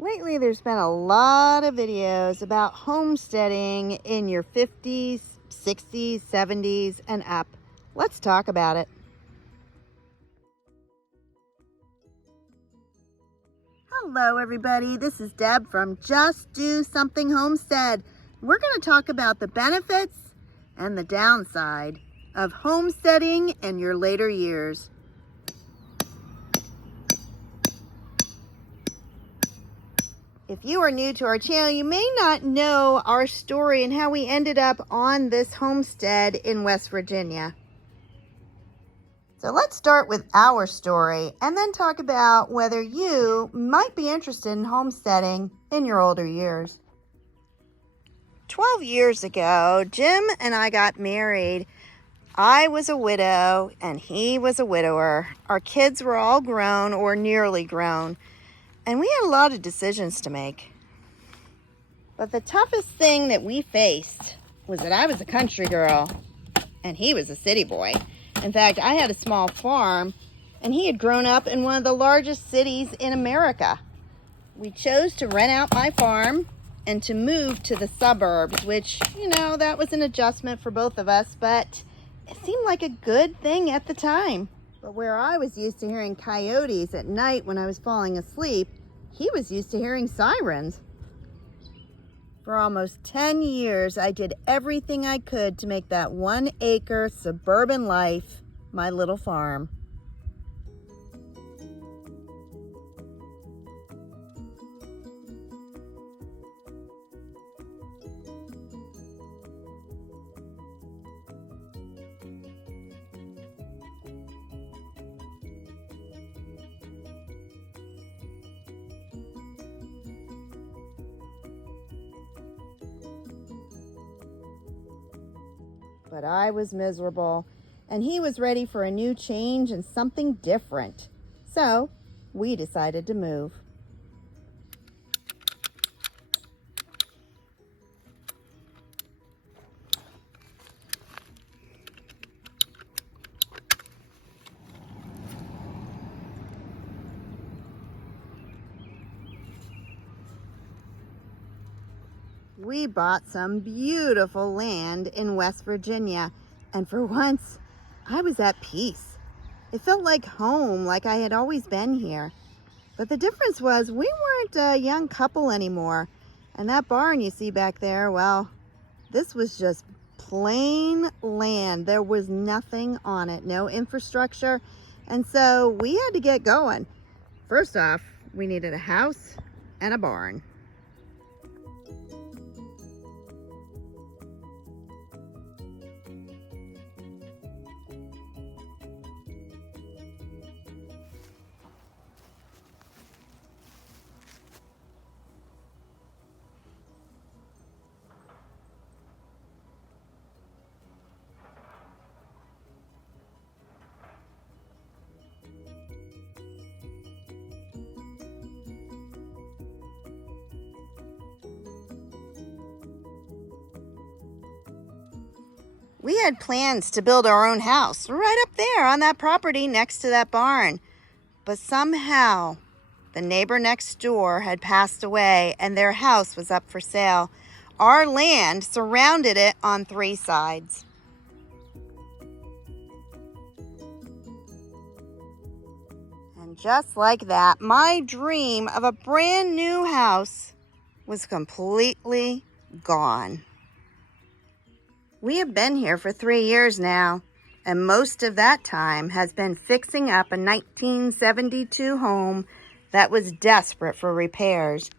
Lately, there's been a lot of videos about homesteading in your 50s, 60s, 70s, and up. Let's talk about it. Hello, everybody. This is Deb from Just Do Something Homestead. We're going to talk about the benefits and the downside of homesteading in your later years. If you are new to our channel, you may not know our story and how we ended up on this homestead in West Virginia. So let's start with our story and then talk about whether you might be interested in homesteading in your older years. 12 years ago, Jim and I got married. I was a widow and he was a widower. Our kids were all grown or nearly grown. And we had a lot of decisions to make. But the toughest thing that we faced was that I was a country girl and he was a city boy. In fact, I had a small farm and he had grown up in one of the largest cities in America. We chose to rent out my farm and to move to the suburbs, which, that was an adjustment for both of us, but it seemed like a good thing at the time. But where I was used to hearing coyotes at night when I was falling asleep, he was used to hearing sirens. For almost 10 years, I did everything I could to make that 1-acre suburban life my little farm. But I was miserable, and he was ready for a new change and something different. So we decided to move. We bought some beautiful land in West Virginia, and for once, I was at peace. It felt like home, like I had always been here. But the difference was we weren't a young couple anymore, and that barn you see back there, well, this was just plain land. There was nothing on it, no infrastructure, and so we had to get going. First off, we needed a house and a barn. We had plans to build our own house right up there on that property next to that barn. But somehow, the neighbor next door had passed away and their house was up for sale. Our land surrounded it on 3 sides. And just like that, my dream of a brand new house was completely gone. We have been here for 3 years now, and most of that time has been fixing up a 1972 home that was desperate for repairs.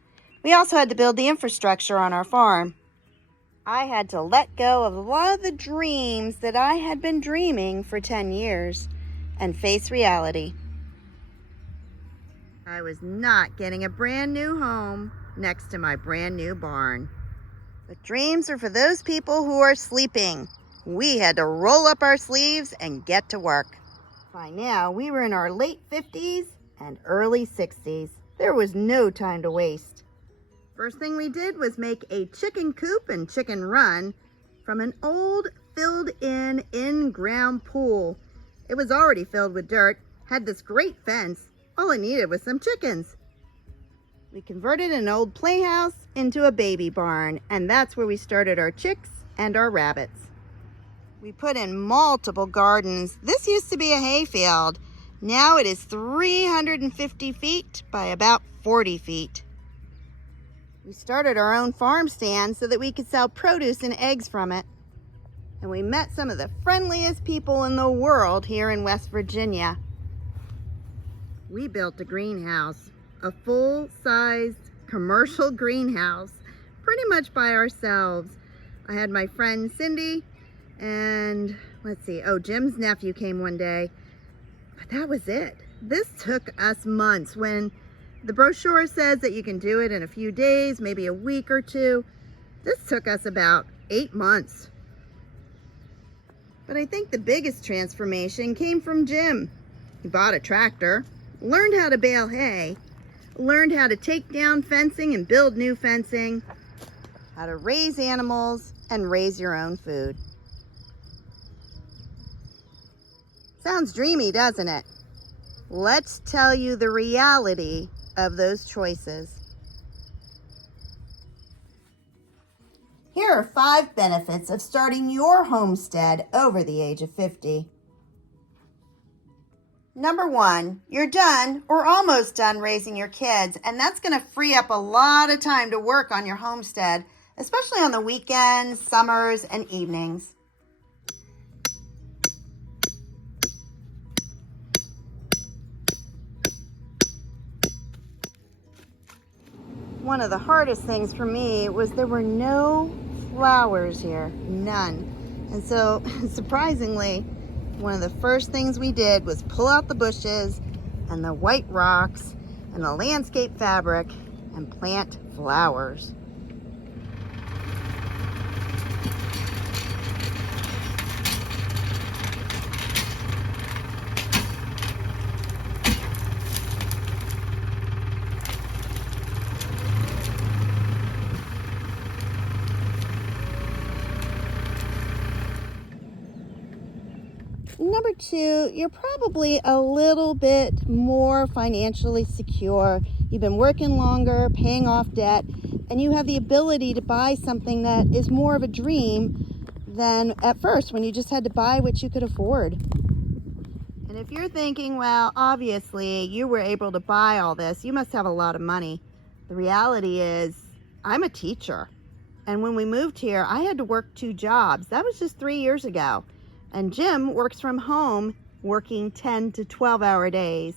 We also had to build the infrastructure on our farm. I had to let go of a lot of the dreams that I had been dreaming for 10 years and face reality. I was not getting a brand new home next to my brand new barn. But dreams are for those people who are sleeping. We had to roll up our sleeves and get to work. By now, we were in our late 50s and early 60s. There was no time to waste. First thing we did was make a chicken coop and chicken run from an old filled-in in-ground pool. It was already filled with dirt, had this great fence. All I needed was some chickens. We converted an old playhouse into a baby barn, and that's where we started our chicks and our rabbits. We put in multiple gardens. This used to be a hayfield. Now it is 350 feet by about 40 feet. We started our own farm stand so that we could sell produce and eggs from it. And we met some of the friendliest people in the world here in West Virginia. We built a greenhouse, a full-sized commercial greenhouse, pretty much by ourselves. I had my friend Cindy and Jim's nephew came one day, but that was it. This took us months. When the brochure says that you can do it in a few days, maybe a week or two, this took us about 8 months. But I think the biggest transformation came from Jim. He bought a tractor, learned how to bale hay, learned how to take down fencing and build new fencing, how to raise animals and raise your own food. Sounds dreamy, doesn't it? Let's tell you the reality of those choices. Here are 5 benefits of starting your homestead over the age of 50. Number 1, you're done or almost done raising your kids, and that's going to free up a lot of time to work on your homestead, especially on the weekends, summers, and evenings. One of the hardest things for me was there were no flowers here, none. And so, surprisingly, one of the first things we did was pull out the bushes and the white rocks and the landscape fabric and plant flowers. Number 2, you're probably a little bit more financially secure. You've been working longer, paying off debt, and you have the ability to buy something that is more of a dream than at first when you just had to buy what you could afford. And if you're thinking, well, obviously you were able to buy all this, you must have a lot of money. The reality is, I'm a teacher. And when we moved here, I had to work 2 jobs. That was just 3 years ago. And Jim works from home, working 10 to 12-hour days.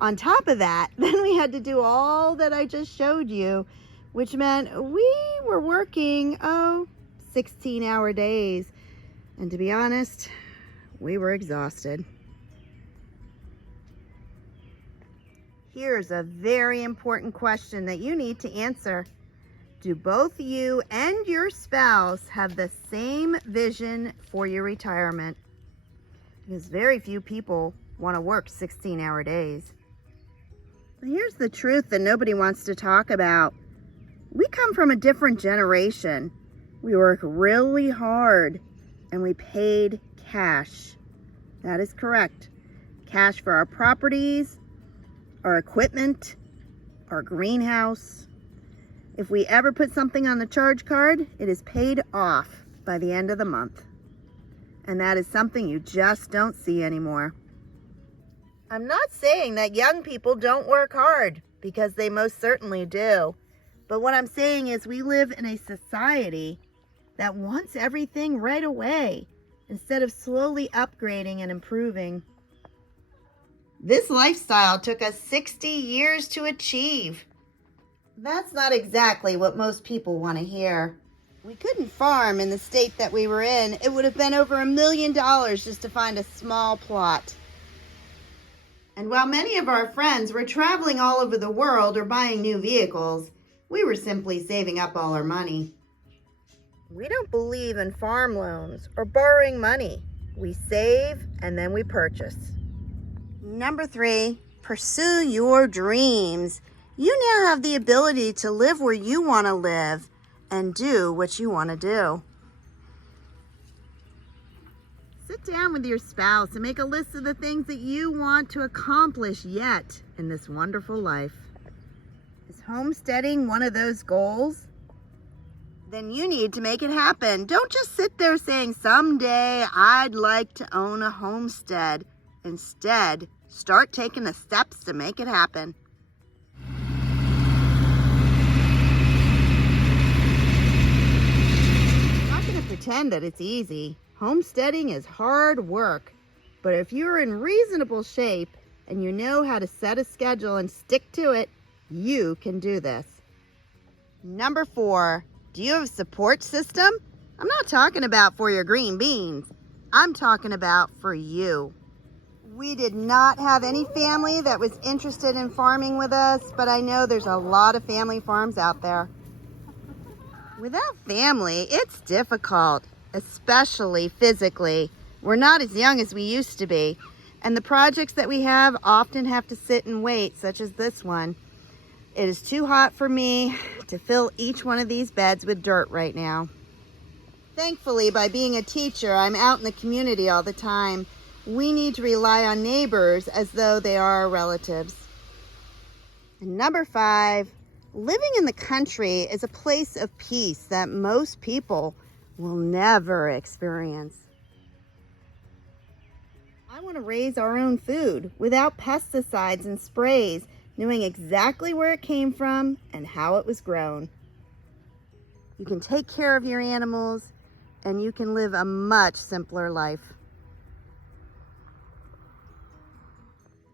On top of that, then we had to do all that I just showed you, which meant we were working, 16-hour days. And to be honest, we were exhausted. Here's a very important question that you need to answer. Do both you and your spouse have the same vision for your retirement? Because very few people want to work 16-hour days. But here's the truth that nobody wants to talk about. We come from a different generation. We work really hard and we paid cash. That is correct. Cash for our properties, our equipment, our greenhouse. If we ever put something on the charge card, it is paid off by the end of the month. And that is something you just don't see anymore. I'm not saying that young people don't work hard, because they most certainly do. But what I'm saying is we live in a society that wants everything right away, instead of slowly upgrading and improving. This lifestyle took us 60 years to achieve. That's not exactly what most people want to hear. We couldn't farm in the state that we were in. It would have been over $1 million just to find a small plot. And while many of our friends were traveling all over the world or buying new vehicles, we were simply saving up all our money. We don't believe in farm loans or borrowing money. We save and then we purchase. Number 3, pursue your dreams. You now have the ability to live where you want to live and do what you want to do. Sit down with your spouse and make a list of the things that you want to accomplish yet in this wonderful life. Is homesteading one of those goals? Then you need to make it happen. Don't just sit there saying, someday I'd like to own a homestead. Instead, start taking the steps to make it happen. I'm not going to pretend that it's easy. Homesteading is hard work. But if you're in reasonable shape and you know how to set a schedule and stick to it, you can do this. Number 4, do you have a support system? I'm not talking about for your green beans. I'm talking about for you. We did not have any family that was interested in farming with us, but I know there's a lot of family farms out there. Without family, it's difficult, especially physically. We're not as young as we used to be, and the projects that we have often have to sit and wait, such as this one. It is too hot for me to fill each one of these beds with dirt right now. Thankfully, by being a teacher, I'm out in the community all the time. We need to rely on neighbors as though they are our relatives. And number 5, living in the country is a place of peace that most people will never experience. I want to raise our own food without pesticides and sprays, knowing exactly where it came from and how it was grown. You can take care of your animals and you can live a much simpler life.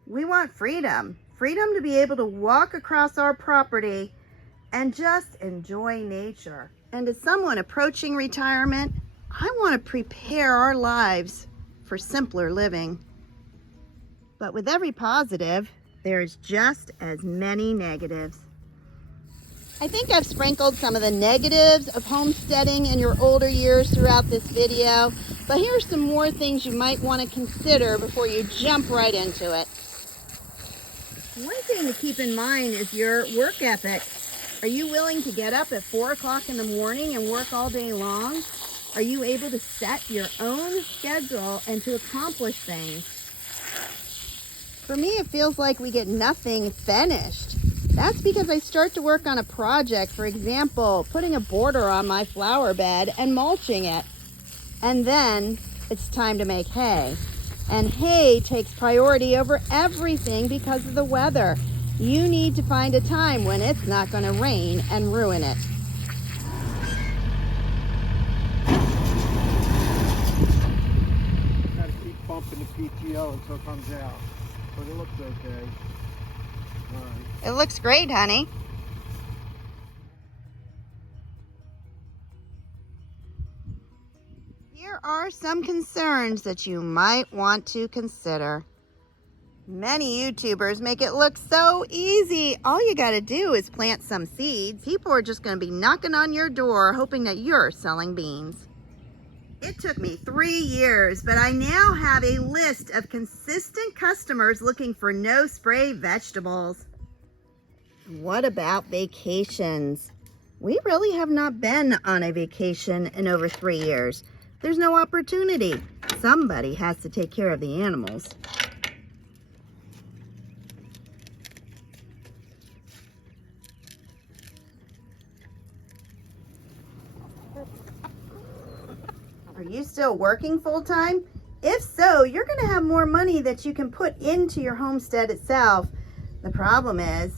We want freedom. Freedom to be able to walk across our property and just enjoy nature. And as someone approaching retirement, I want to prepare our lives for simpler living. But with every positive, there's just as many negatives. I think I've sprinkled some of the negatives of homesteading in your older years throughout this video, but here's some more things you might want to consider before you jump right into it. One thing to keep in mind is your work ethic. Are you willing to get up at 4 o'clock in the morning and work all day long? Are you able to set your own schedule and to accomplish things? For me, it feels like we get nothing finished. That's because I start to work on a project, for example, putting a border on my flower bed and mulching it. And then it's time to make hay. And hay takes priority over everything because of the weather. You need to find a time when it's not going to rain and ruin it. Got to keep bumping the PTO until it comes out. But it looks okay. All right. It looks great, honey. Here are some concerns that you might want to consider. Many YouTubers make it look so easy. All you got to do is plant some seeds. People are just going to be knocking on your door hoping that you're selling beans. It took me 3 years, but I now have a list of consistent customers looking for no spray vegetables. What about vacations? We really have not been on a vacation in over 3 years. There's no opportunity. Somebody has to take care of the animals. Are you still working full-time? If so, you're going to have more money that you can put into your homestead itself. The problem is,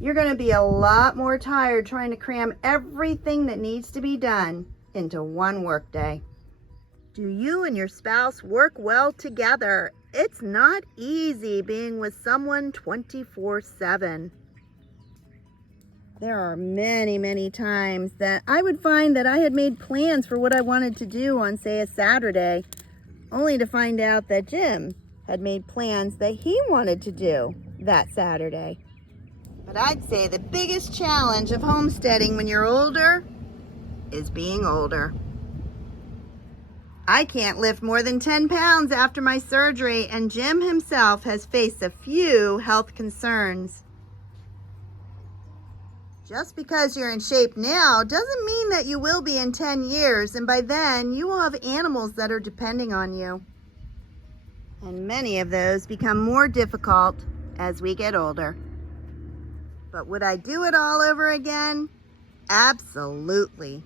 you're going to be a lot more tired trying to cram everything that needs to be done into one workday. Do you and your spouse work well together? It's not easy being with someone 24/7. There are many, many times that I would find that I had made plans for what I wanted to do on, say, a Saturday, only to find out that Jim had made plans that he wanted to do that Saturday. But I'd say the biggest challenge of homesteading when you're older is being older. I can't lift more than 10 pounds after my surgery, and Jim himself has faced a few health concerns. Just because you're in shape now doesn't mean that you will be in 10 years, and by then you will have animals that are depending on you. And many of those become more difficult as we get older. But would I do it all over again? Absolutely.